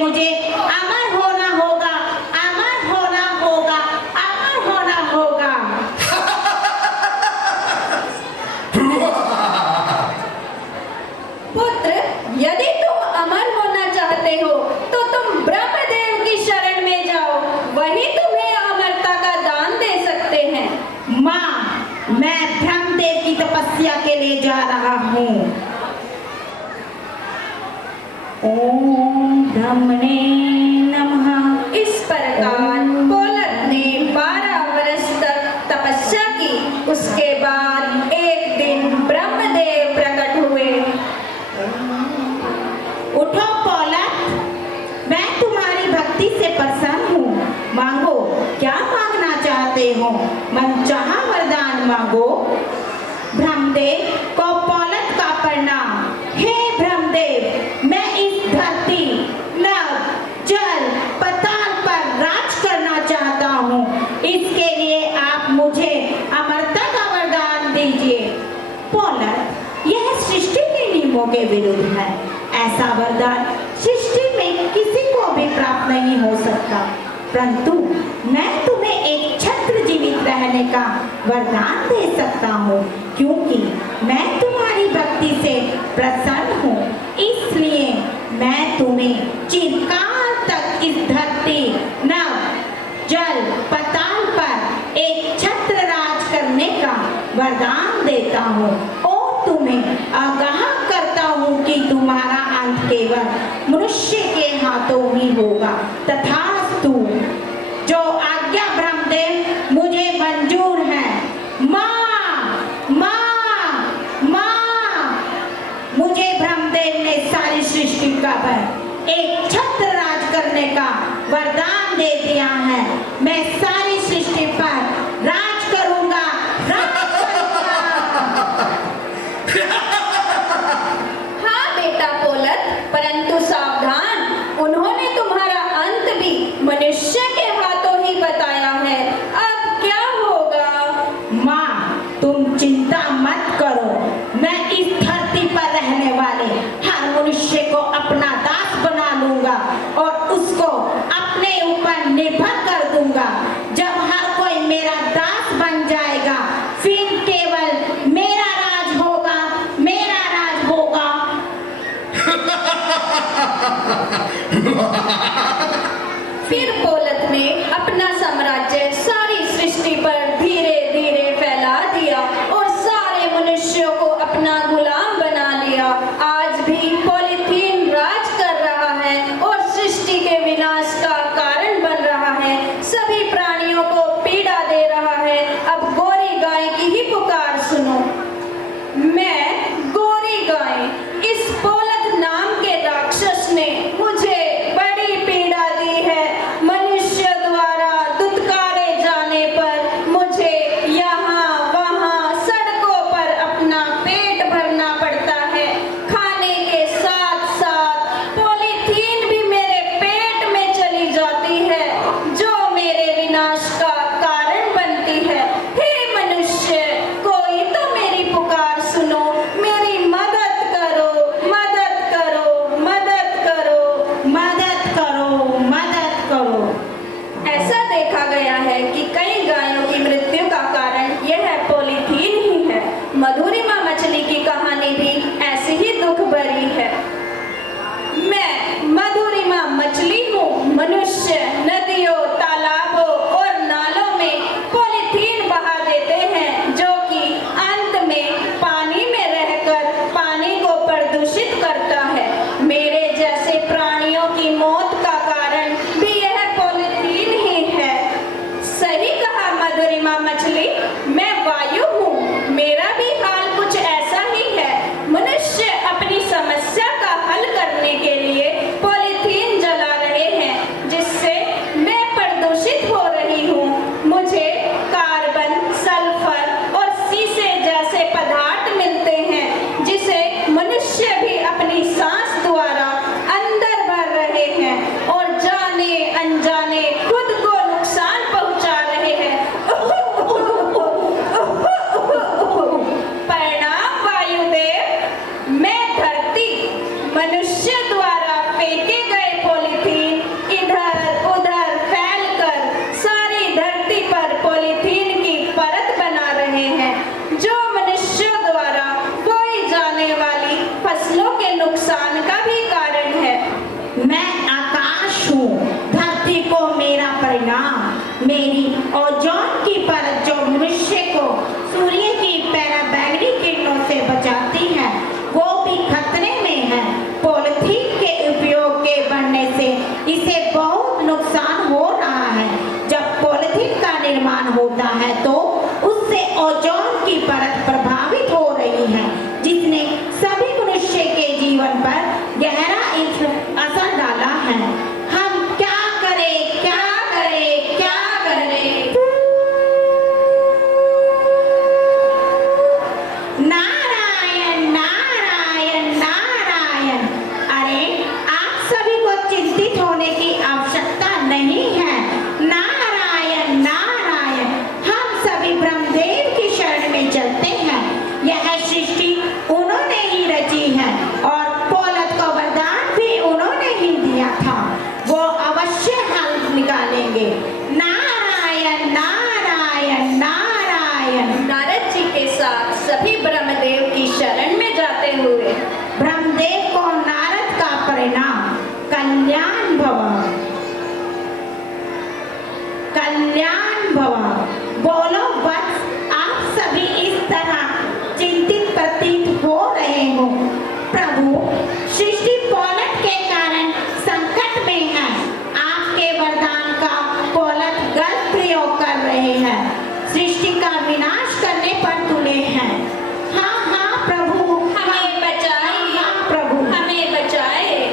मुझे अमर होना होगा, अमर होना होगा, अमर होना होगा। पुत्र, यदि तुम अमर होना चाहते हो तो तुम ब्रह्मदेव की शरण में जाओ, वही तुम्हें अमरता का दान दे सकते हैं। माँ, मैं ब्रह्मदेव की तपस्या के लिए जा रहा हूँ। ओम ब्रह्मणे नमः। इस प्रकार पोलत ने 12 वर्ष तक तपस्या की। उसके बाद एक दिन ब्रह्मदेव प्रकट हुए। उठो पोलत, मैं तुम्हारी भक्ति से प्रसन्न हूँ। मांगो, क्या मांगना चाहते हो? मनचाहा वरदान मांगो। ब्रह्मदेव को पोलत का प्रणाम। हे ब्रह्मदेव, मैं इस धरती, नभ, जल, पताल पर राज करना चाहता हूँ। इसके लिए आप मुझे अमरता का वरदान दीजिए। पोलत, यह सृष्टि के नियमों के विरुद्ध है। ऐसा वरदान सृष्टि में किसी को भी प्राप्त नहीं हो सकता। परंतु मैं तुम्हें एक छत्र जीवित रहने का वरदान दे सकता हूँ, क्योंकि मैं तुम्हारी भक्ति से प्रसन्न हूँ। इसलिए मैं तुम्हें चिरकाल तक इस धरती, नभ, जल, पताल पर एक छत्र राज करने का वरदान देता हूँ और तुम्हें आगाह करता हूँ कि तुम्हारा अंत केवल मनुष्य के हाथों ही होगा। तथास्तु। जो आज्ञा ब्रह्मदेव, मुझे मंजूर है। माँ, माँ, माँ, मुझे ब्रह्मदेव ने सारी सृष्टि का एक छत्र राज करने का वरदान दे दिया है। मैं सारी सृष्टि पर राज करूंगा, राज करूंगा। हाँ बेटा पोलत, परंतु सावधान, उन्होंने तुम्हारा अंत भी मनुष्य के हाथों ही बताया है। अब क्या होगा? माँ, तुम चिंता मत करो। मैं इस धरती पर रहने वाले हर मनुष्य को अपना दास बना लूंगा और उसको अपने ऊपर निर्भर कर दूंगा। जब हर कोई मेरा दास बन जाएगा, फिर केवल मेरा राज होगा, मेरा राज होगा। फिर पोलत ने अपना साम्राज्य सारी सृष्टि पर धीरे धीरे फैला दिया और सारे मनुष्यों को अपना गुलाम बना लिया। आज भी पॉलीथीन राज कर रहा है और सृष्टि के विनाश का कारण बन रहा है। सभी प्राणियों को पीड़ा दे रहा है। अब गोरी गाय की ही पुकार सुनो। मैं गोरी गाय, इस पोलत नाम के राक्षस ने मुझे बड़ी पीड़ा दी है। मनुष्य द्वारा दुत्कारे जाने पर मुझे यहाँ वहाँ सड़कों पर अपना पेट भरना पड़ता है। खाने के साथ साथ पॉलीथीन भी मेरे पेट में चली जाती है, जो मेरे विनाश का कारण बनती है। हे मनुष्य, कोई तो मेरी पुकार सुनो, मेरी मदद करो, मदद करो, मदद करो, मदद करो, मदद करो। ऐसा देखा गया है कि कई गायों की मृत्यु का कारण यह पॉलीथीन ही है। मधुरिमा मछली की कहानी भी ऐसी ही दुख भरी है। मैं मधुरिमा मछली हूँ। मनुष्य नदियों, तालाबों और नालों में पॉलीथीन बहा देते हैं, जो कि अंत में पानी में रहकर पानी को प्रदूषित करता है। मेरे जैसे प्राणियों की मौत का कारण भी यह पॉलीथीन ही है। सही कहा मधुरिमा। मेरी ओजोन की परत जो मनुष्य को सूर्य की पराबैंगनी किरणों से बचाती है वो भी खतरे में है। पॉलिथीन के उपयोग के बढ़ने से इसे बहुत नुकसान हो रहा है। जब पॉलिथीन का निर्माण होता है तो उससे ओजोन की परत प्रभावित हो रही है जिसने सभी मनुष्य के जीवन पर गहरा असर डाला है। हम क्या करें, क्या करें, क्या करें? नारायण नारायण नारायण। अरे आप सभी को चिंतित होने की आवश्यकता नहीं है। नारायण नारायण। हम सभी ब्रह्मदेव की शरण में चलते हैं। यह सृष्टि उन्होंने ही रची है और पौलत को वरदान भी उन्होंने ही दिया था। वो अवश्य हल निकालेंगे। नारायण नारायण नारायण। नारद जी के साथ सभी ब्रह्मदेव की शरण में जाते हुए ब्रह्मदेव को नारद का परिणाम कल्याण भव, कल्याण भव। बोलो वत्स, आप सभी इस तरह चिंतित प्रतीत हो रहे हो। प्रभु, सृष्टि पौलत के कारण संकट में है। आपके वरदान का पौलत गलत प्रयोग कर रहे हैं, सृष्टि का विनाश करने पर तुले हैं। हाँ हाँ प्रभु, हमें बचाइए, हाँ प्रभु, हमें बचाइए।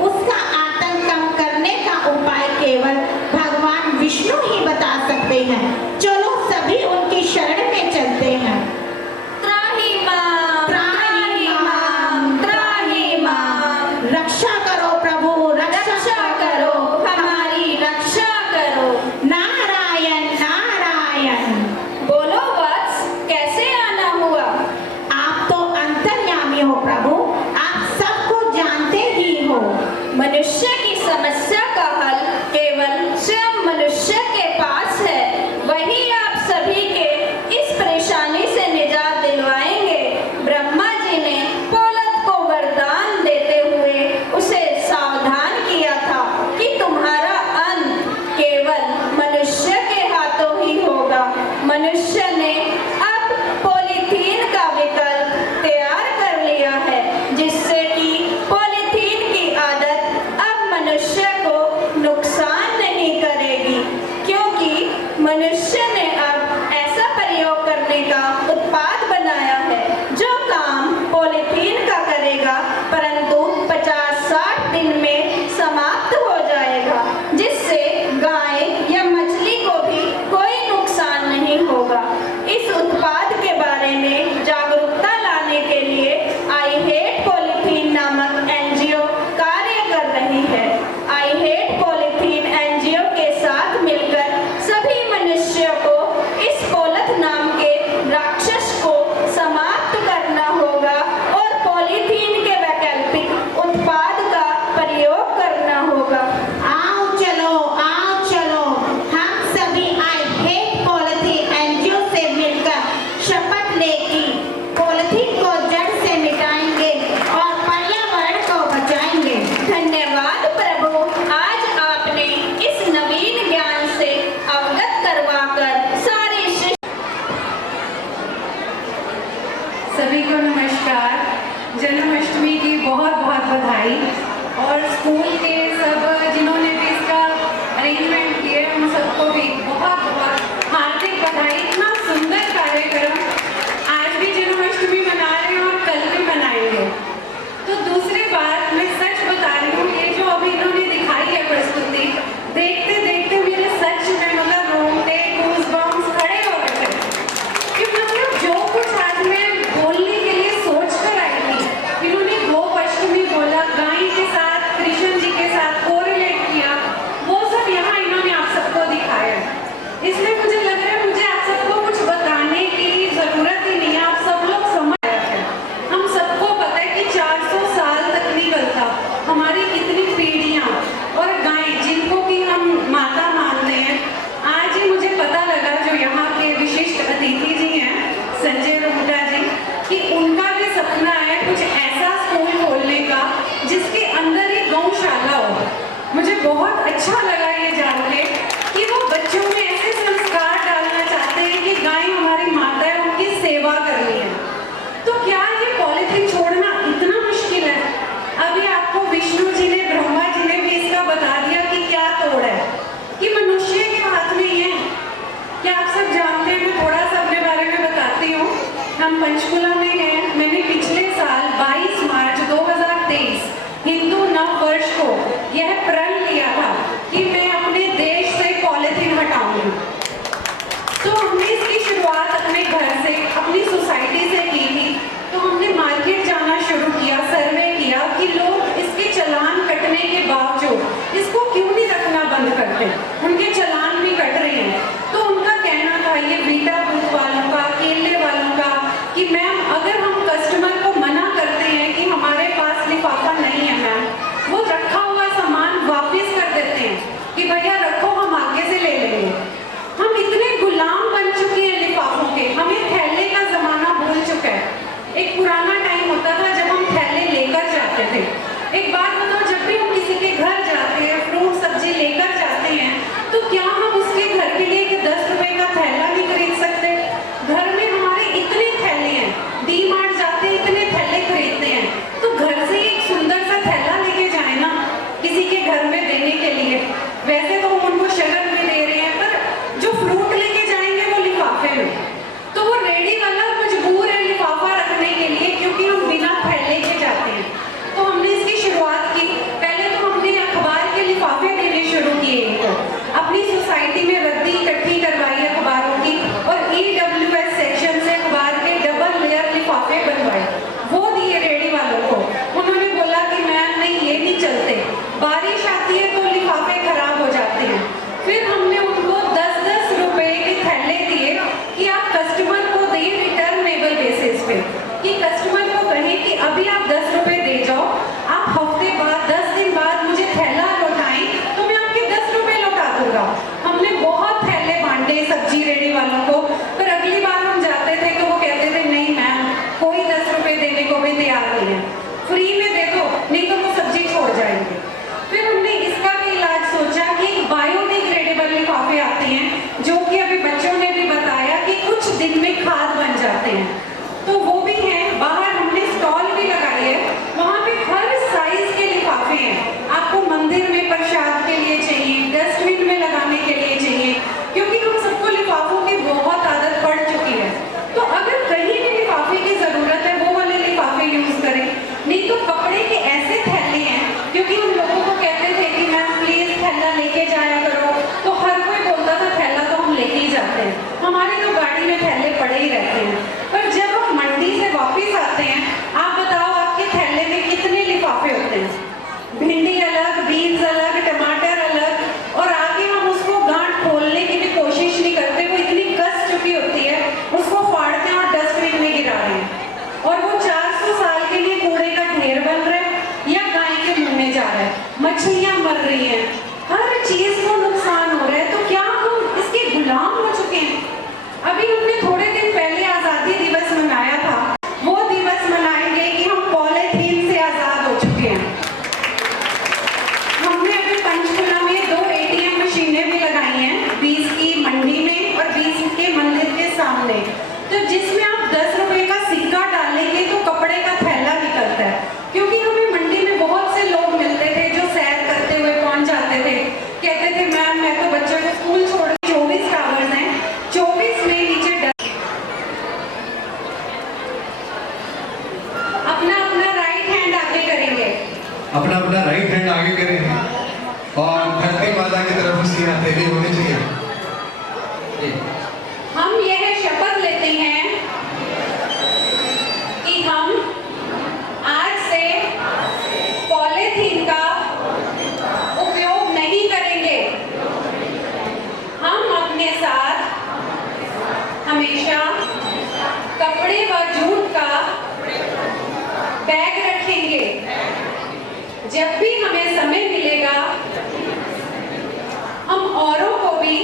उसका आतंक कम करने का उपाय केवल भगवान विष्णु ही बता सकते हैं। चलो सभी उनकी शरण में चलते हैं। त्राहि मां, त्राहि मां, त्राहि मां। रक्षा करो प्रभु, रक्षा करो, हमारी रक्षा करो। नारायण नारायण। बोलो वत्स, कैसे अपने साथ हमेशा कपड़े व जूट का बैग रखेंगे। जब भी हमें समय मिलेगा हम औरों को भी